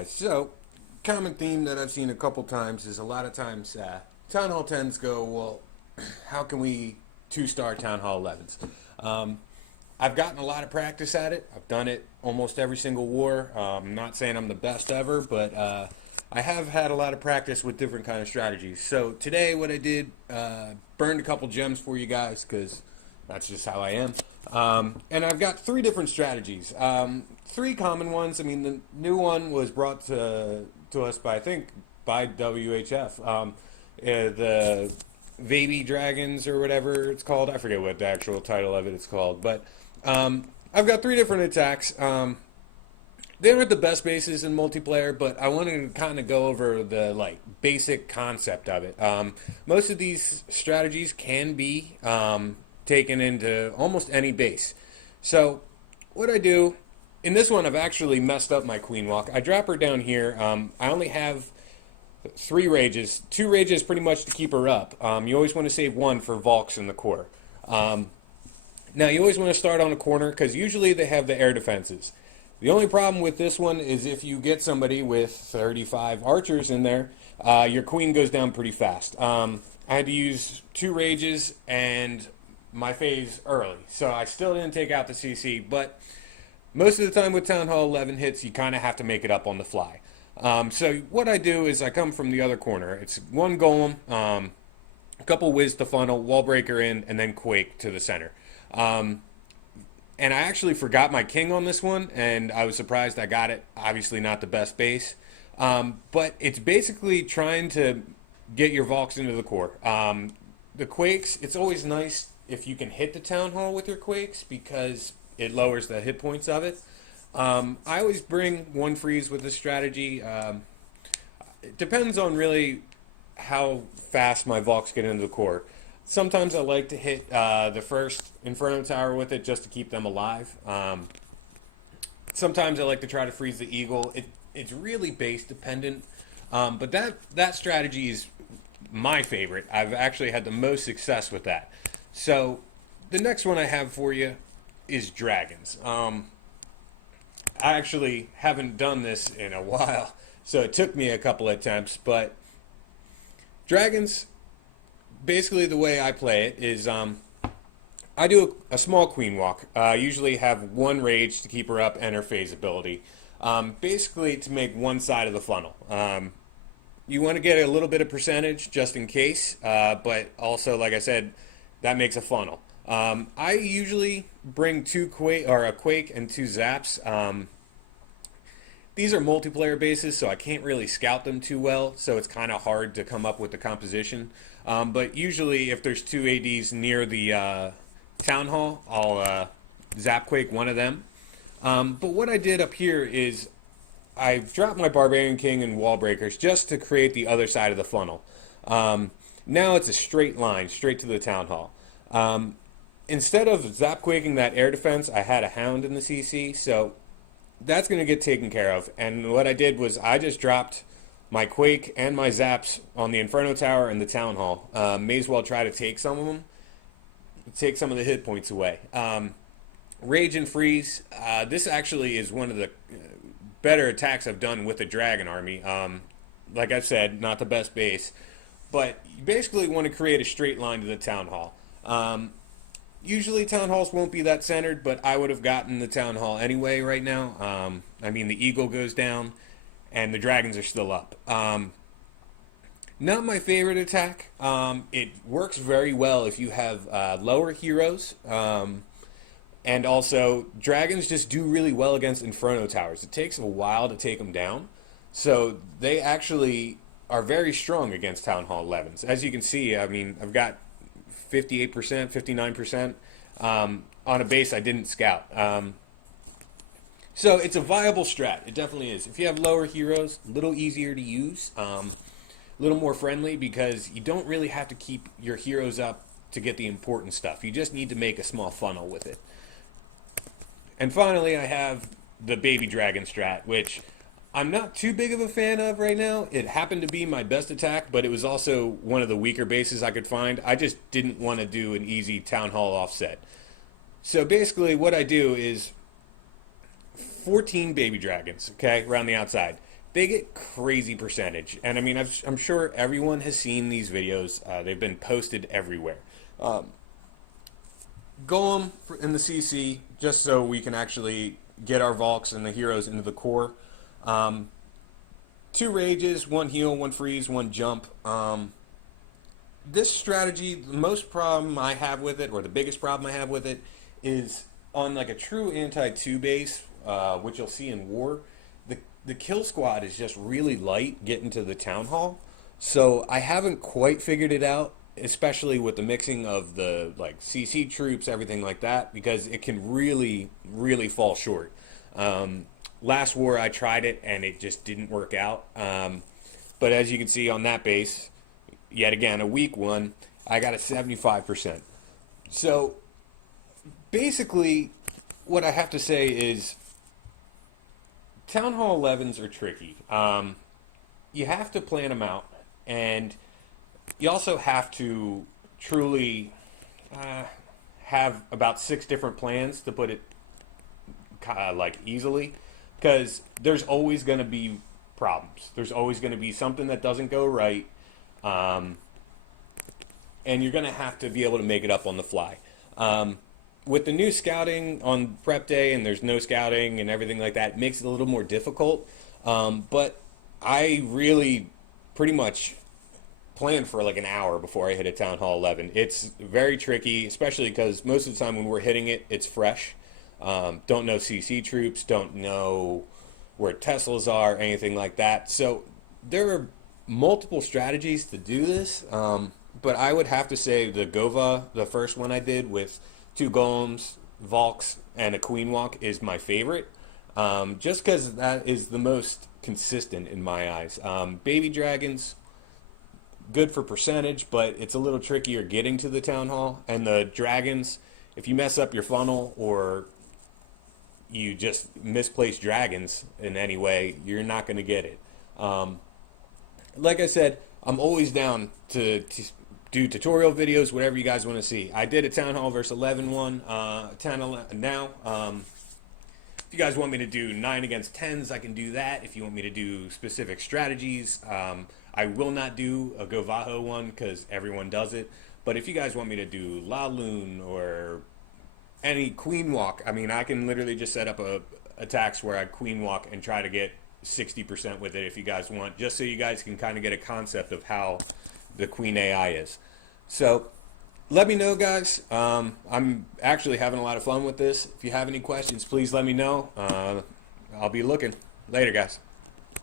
guys. So, common theme that I've seen a couple times is a lot of times Town Hall 10s go, well, how can we two-star Town Hall 11s? Um, I've gotten a lot of practice at it. I've done it almost every single war. I'm not saying I'm the best ever, but I have had a lot of practice with different kind of strategies. So today what I did, burned a couple gems for you guys because that's just how I am. And I've got three different strategies. Three common ones. I mean, the new one was brought to us by, I think, by WHF. The Baby Dragons or whatever it's called. I forget what the actual title of it is called. But I've got three different attacks. They aren't the best bases in multiplayer, but I wanted to kind of go over the basic concept of it. Most of these strategies can be taken into almost any base. So what I do, in this one I've actually messed up my queen walk. I drop her down here. I only have 3 rages. 2 rages pretty much to keep her up. You always want to save 1 for Volks in the core. Now you always want to start on a corner because usually they have the air defenses. The only problem with this one is if you get somebody with 35 archers in there, your queen goes down pretty fast. I had to use 2 rages and my phase early, so I still didn't take out the CC, but most of the time with Town Hall 11 hits, you kind of have to make it up on the fly. So what I do is I come from the other corner. It's 1 golem, a couple whiz to funnel, wall breaker in, and then quake to the center. And I actually forgot my king on this one, and I was surprised I got it. Obviously not the best base, but it's basically trying to get your Volks into the core. The quakes, it's always nice if you can hit the Town Hall with your quakes because it lowers the hit points of it. I always bring 1 freeze with this strategy. It depends on really how fast my Volks get into the core. Sometimes I like to hit the first Inferno Tower with it just to keep them alive. Sometimes I like to try to freeze the Eagle. It's really base dependent, but that strategy is my favorite. I've actually had the most success with that. So the next one I have for you is Dragons. I actually haven't done this in a while, so it took me a couple attempts, but Dragons, basically the way I play it is I do a small queen walk. Usually have 1 rage to keep her up and her phase ability. Basically to make one side of the funnel. You want to get a little bit of percentage just in case, but also, like I said, that makes a funnel. I usually bring a quake and 2 zaps. These are multiplayer bases, so I can't really scout them too well, so it's kind of hard to come up with the composition. But usually if there's 2 ADs near the Town Hall, I'll zap quake 1 of them. But what I did up here is I dropped my Barbarian King and wall breakers just to create the other side of the funnel. Now it's a straight line, straight to the Town Hall. Instead of zap quaking that air defense, I had a Hound in the CC, so that's going to get taken care of. And what I did was I just dropped my quake and my zaps on the Inferno Tower and the Town Hall. May as well try to take some of them, take some of the hit points away. Rage and freeze. This actually is one of the better attacks I've done with the Dragon Army. Like I said, not the best base, but you basically want to create a straight line to the Town Hall. Usually Town Halls won't be that centered, but I would have gotten the Town Hall anyway right now. I mean, the Eagle goes down, and the Dragons are still up. Not my favorite attack. It works very well if you have lower heroes. And also, Dragons just do really well against Inferno Towers. It takes a while to take them down. So they actually are very strong against Town Hall 11s. As you can see, I mean, I've got 58%, 59% on a base I didn't scout. So it's a viable strat. It definitely is. If you have lower heroes, a little easier to use, a little more friendly because you don't really have to keep your heroes up to get the important stuff. You just need to make a small funnel with it. And finally, I have the Baby Dragon strat, which I'm not too big of a fan of right now. It happened to be my best attack, but it was also one of the weaker bases I could find. I just didn't want to do an easy Town Hall offset. So basically what I do is 14 baby dragons, okay, around the outside. they get crazy percentage. And I mean, I'm sure everyone has seen these videos. They've been posted everywhere. Golem in the CC, just so we can actually get our Volks and the heroes into the core. 2 rages, 1 heal, 1 freeze, 1 jump. This strategy, the most problem I have with it, or the biggest problem I have with it, is on like a true anti-2 base, which you'll see in War. The kill squad is just really light getting to the town hall, so I haven't quite figured it out, especially with the mixing of the like CC troops, everything like that, because it can really fall short. Last War I tried it and it just didn't work out, but as you can see on that base, yet again a weak one, I got a 75%. So basically what I have to say is Town Hall 11s are tricky. You have to plan them out, and you also have to truly have about 6 different plans, to put it like easily, because there's always going to be problems. There's always going to be something that doesn't go right, and you're going to have to be able to make it up on the fly. With the new scouting on prep day, and there's no scouting and everything like that, it makes it a little more difficult. But I really pretty much plan for like an hour before I hit a Town Hall 11. It's very tricky, especially because most of the time when we're hitting it, it's fresh. Don't know CC troops, don't know where Teslas are, anything like that. So there are multiple strategies to do this, but I would have to say the Gova, the first one I did with 2 golems, Volks, and a queen walk, is my favorite, just because that is the most consistent in my eyes. Baby dragons, good for percentage, but it's a little trickier getting to the town hall. And the dragons, if you mess up your funnel or you just misplace dragons in any way, you're not going to get it. Like I said, I'm always down to do tutorial videos, whatever you guys want to see. I did a Town Hall vs 11 one, 10-11 now. If you guys want me to do 9 against 10s, I can do that. If you want me to do specific strategies, I will not do a Govaho one because everyone does it. But if you guys want me to do La Lune or any queen walk, I mean, I can literally just set up attacks where I queen walk and try to get 60% with it if you guys want, just so you guys can kind of get a concept of how the Queen AI is. So let me know, guys. I'm actually having a lot of fun with this. If you have any questions, please let me know. I'll be looking. Later, guys.